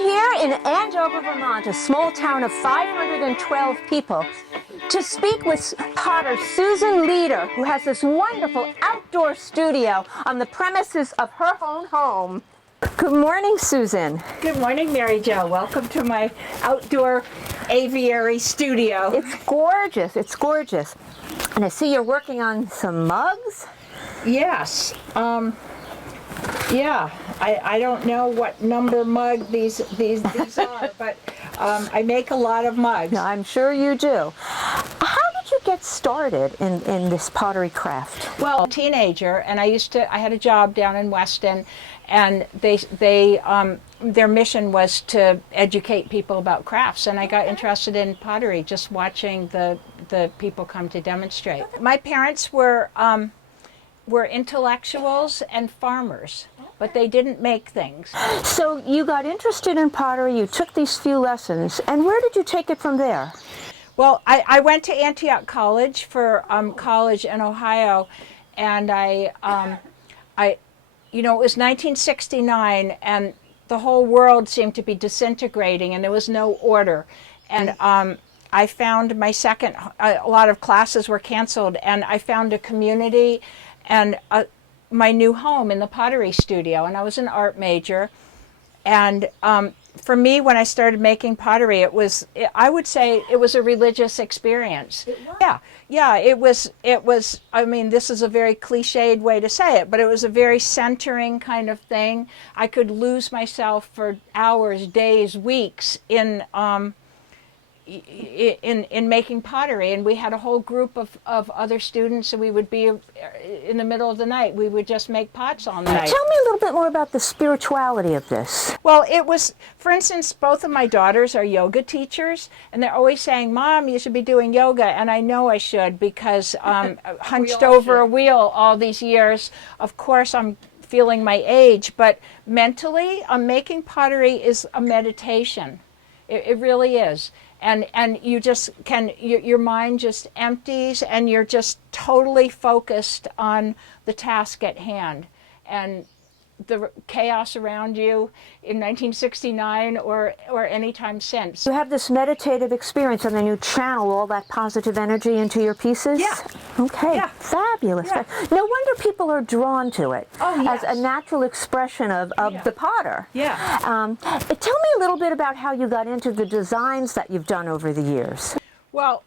here in Andover, Vermont, a small town of 512 people, to speak with potter Susan Leader, who has this wonderful outdoor studio on the premises of her own home. Good morning, Susan. Good morning, Mary Jo. Welcome to my outdoor aviary studio. It's gorgeous. It's gorgeous. And I see you're working on some mugs. Yes. Yeah. I don't know what number mug these are, but I make a lot of mugs. I'm sure you do. How did you get started in this pottery craft? Well, a teenager, and I had a job down in Weston, and their mission was to educate people about crafts, and I got interested in pottery just watching the people come to demonstrate. My parents were intellectuals and farmers, but they didn't make things. So you got interested in pottery, you took these few lessons, and where did you take it from there? Well, I went to Antioch College for college in Ohio, and it was 1969, and the whole world seemed to be disintegrating, and there was no order. And I found a lot of classes were canceled, and I found a community and my new home in the pottery studio. And I was an art major. And for me, when I started making pottery, I would say it was a religious experience. It was? Yeah, it was, I mean, this is a very cliched way to say it, but it was a very centering kind of thing. I could lose myself for hours, days, weeks in making pottery, and we had a whole group of other students, and we would be in the middle of the night, we would just make pots all night. Tell me a little bit more about the spirituality of this. Well, it was, for instance, both of my daughters are yoga teachers, and they're always saying, "Mom, you should be doing yoga," and I know I should, because hunched over a wheel all these years, of course I'm feeling my age, but mentally, making pottery is a meditation. It really is. And you just your mind just empties, and you're just totally focused on the task at hand. And the chaos around you in 1969 or any time since. You have this meditative experience, and then you channel all that positive energy into your pieces? Yeah. Okay, yeah. Fabulous. Yeah. No wonder people are drawn to it yes. as a natural expression of the potter. Yeah. Tell me a little bit about how you got into the designs that you've done over the years. Well,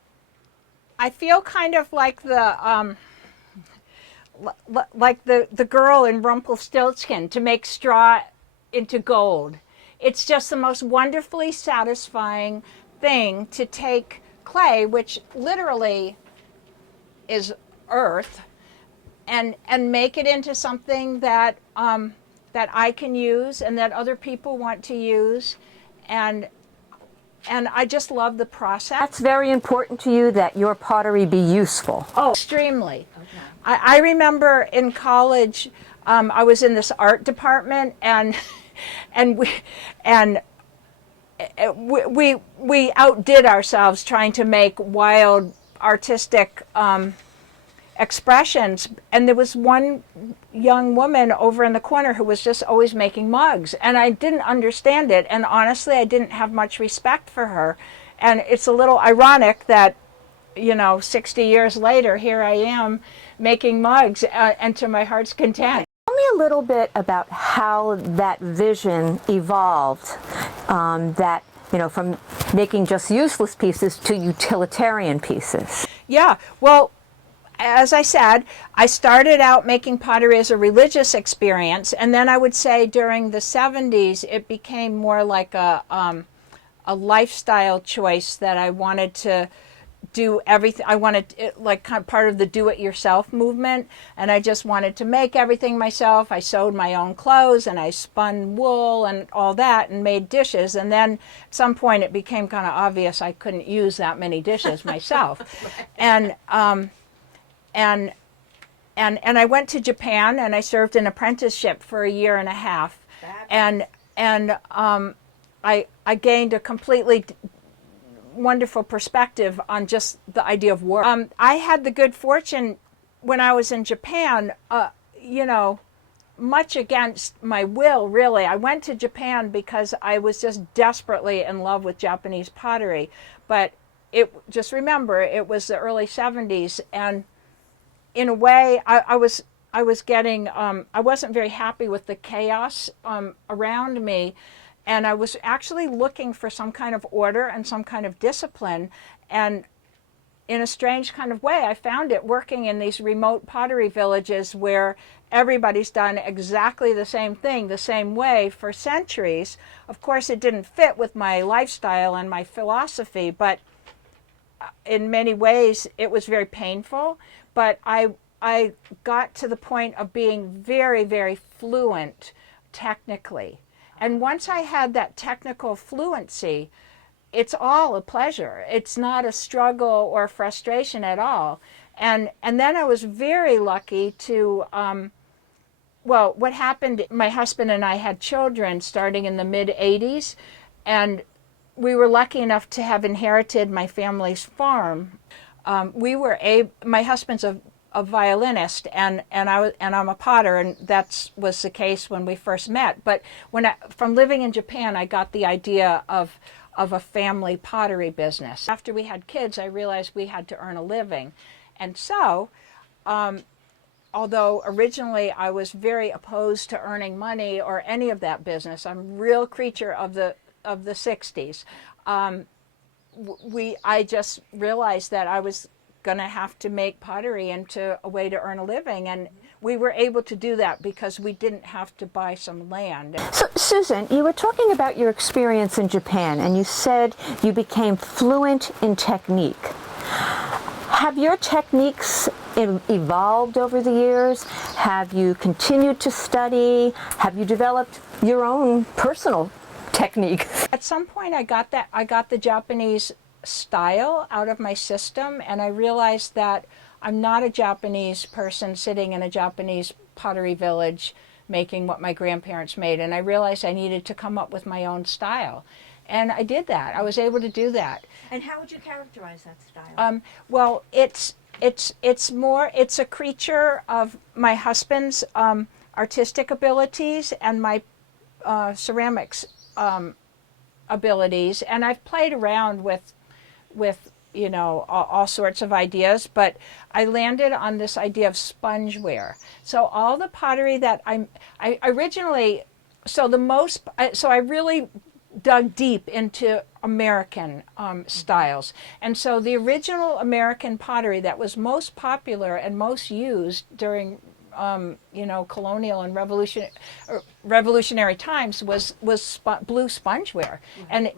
I feel kind of like the girl in Rumpelstiltskin, to make straw into gold. It's just the most wonderfully satisfying thing to take clay, which literally is earth, and make it into something that that I can use and that other people want to use, and I just love the process. That's very important to you, that your pottery be useful. Oh, extremely. Okay. I remember in college, I was in this art department, and we outdid ourselves trying to make wild artistic expressions. And there was one young woman over in the corner who was just always making mugs, and I didn't understand it. And honestly, I didn't have much respect for her. And it's a little ironic that, 60 years later, here I am making mugs, and to my heart's content. Tell me a little bit about how that vision evolved, from making just useless pieces to utilitarian pieces. Yeah, well, as I said, I started out making pottery as a religious experience, and then I would say during the 70s it became more like a lifestyle choice, that I wanted to do everything. I wanted it like kind of part of the do-it-yourself movement, and I just wanted to make everything myself. I sewed my own clothes, and I spun wool and all that, and made dishes. And then at some point it became kind of obvious I couldn't use that many dishes myself. Right. And I went to Japan, and I served an apprenticeship for a year and a half. And I gained a completely wonderful perspective on just the idea of work. I had the good fortune when I was in Japan, much against my will, really. I went to Japan because I was just desperately in love with Japanese pottery. But just remember, it was the early 70s, and in a way, I was getting, I wasn't very happy with the chaos around me, and I was actually looking for some kind of order and some kind of discipline. And in a strange kind of way, I found it working in these remote pottery villages where everybody's done exactly the same thing, the same way for centuries. Of course, it didn't fit with my lifestyle and my philosophy, but in many ways, it was very painful. But I got to the point of being very, very fluent technically. And once I had that technical fluency, it's all a pleasure. It's not a struggle or frustration at all. And then I was very lucky to, well, what happened, my husband and I had children starting in the mid-'80s, and we were lucky enough to have inherited my family's farm. My husband's a violinist, and I'm a potter, and that was the case when we first met. But from living in Japan, I got the idea of a family pottery business. After we had kids, I realized we had to earn a living. And so, although originally I was very opposed to earning money or any of that business, I'm a real creature of the 60s. I just realized that I was going to have to make pottery into a way to earn a living, and we were able to do that because we didn't have to buy some land. So, Susan, you were talking about your experience in Japan, and you said you became fluent in technique. Have your techniques evolved over the years? Have you continued to study? Have you developed your own personal technique? At some point, I got the Japanese style out of my system, and I realized that I'm not a Japanese person sitting in a Japanese pottery village making what my grandparents made, and I realized I needed to come up with my own style, and I did that. I was able to do that. And how would you characterize that style? Well, it's a creature of my husband's artistic abilities and my ceramics abilities, and I've played around with all sorts of ideas, but I landed on this idea of spongeware. So all the pottery that I originally, so I really dug deep into American styles. And so the original American pottery that was most popular and most used during colonial and revolutionary times was blue spongeware. And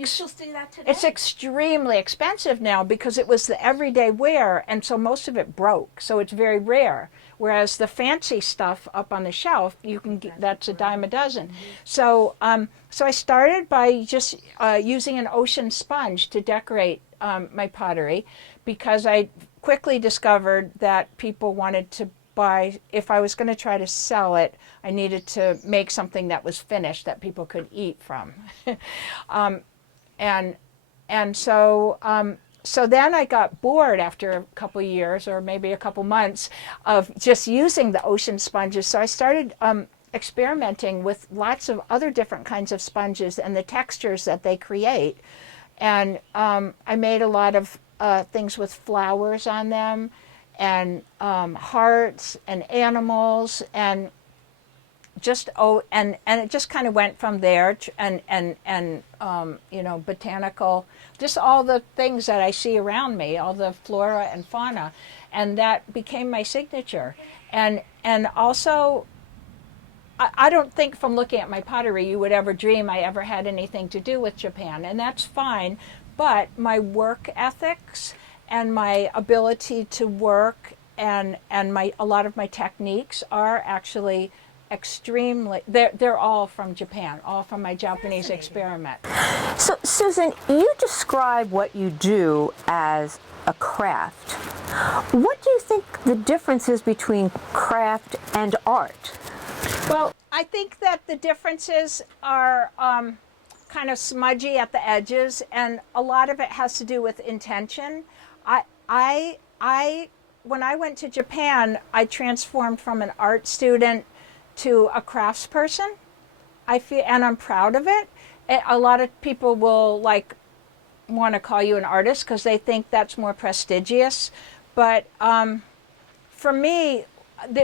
you still see that today? It's extremely expensive now because it was the everyday wear, and so most of it broke. So it's very rare. Whereas the fancy stuff up on the shelf, you can get, that's a dime a dozen. So I started by just using an ocean sponge to decorate my pottery, because I quickly discovered that people wanted to buy, if I was going to try to sell it, I needed to make something that was finished that people could eat from. So then I got bored after a couple of years, or maybe a couple months, of just using the ocean sponges. So I started experimenting with lots of other different kinds of sponges and the textures that they create. And I made a lot of things with flowers on them, and hearts and animals, and just and it just kind of went from there, and botanical, just all the things that I see around me, all the flora and fauna, and that became my signature. And also, I don't think from looking at my pottery you would ever dream I ever had anything to do with Japan, and that's fine. But my work ethics and my ability to work and a lot of my techniques are actually extremely, they're all from Japan, all from my Japanese experiment. So, Susan, you describe what you do as a craft. What do you think the difference is between craft and art? Well, I think that the differences are kind of smudgy at the edges, and a lot of it has to do with intention. When I went to Japan, I transformed from an art student to a craftsperson. I feel, and I'm proud of it. A lot of people will like want to call you an artist because they think that's more prestigious. But for me,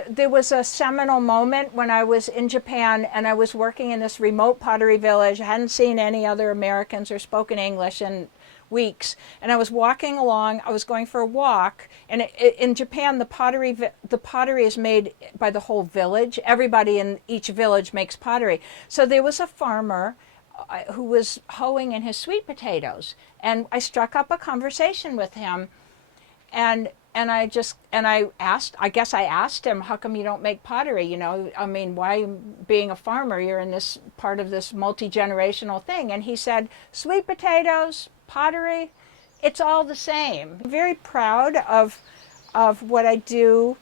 there was a seminal moment when I was in Japan and I was working in this remote pottery village. I hadn't seen any other Americans or spoken English in weeks. And I was walking along, I was going for a walk. And in Japan, the pottery is made by the whole village. Everybody in each village makes pottery. So there was a farmer who was hoeing in his sweet potatoes. And I struck up a conversation with him. And I asked him, how come you don't make pottery? You know, I mean, why, being a farmer, you're in this part of this multi-generational thing. And he said, sweet potatoes, pottery, it's all the same. I'm very proud of what I do.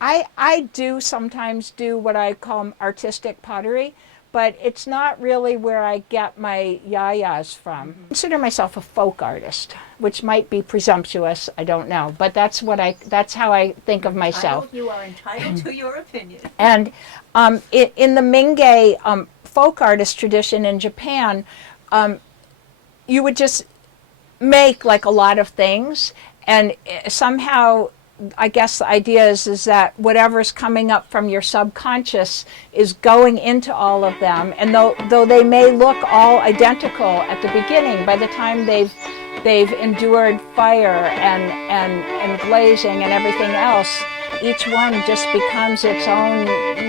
I do sometimes do what I call artistic pottery, but it's not really where I get my yayas from. I consider myself a folk artist, which might be presumptuous, I don't know, but that's how I think of myself. You are entitled to your opinion. And in the Mingei folk artist tradition in Japan, you would just make like a lot of things, and somehow I guess the idea is that whatever's coming up from your subconscious is going into all of them, and though they may look all identical at the beginning, by the time they've endured fire and glazing and everything else, each one just becomes its own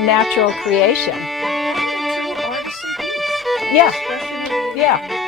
natural creation. True artistry piece. Yeah, yeah.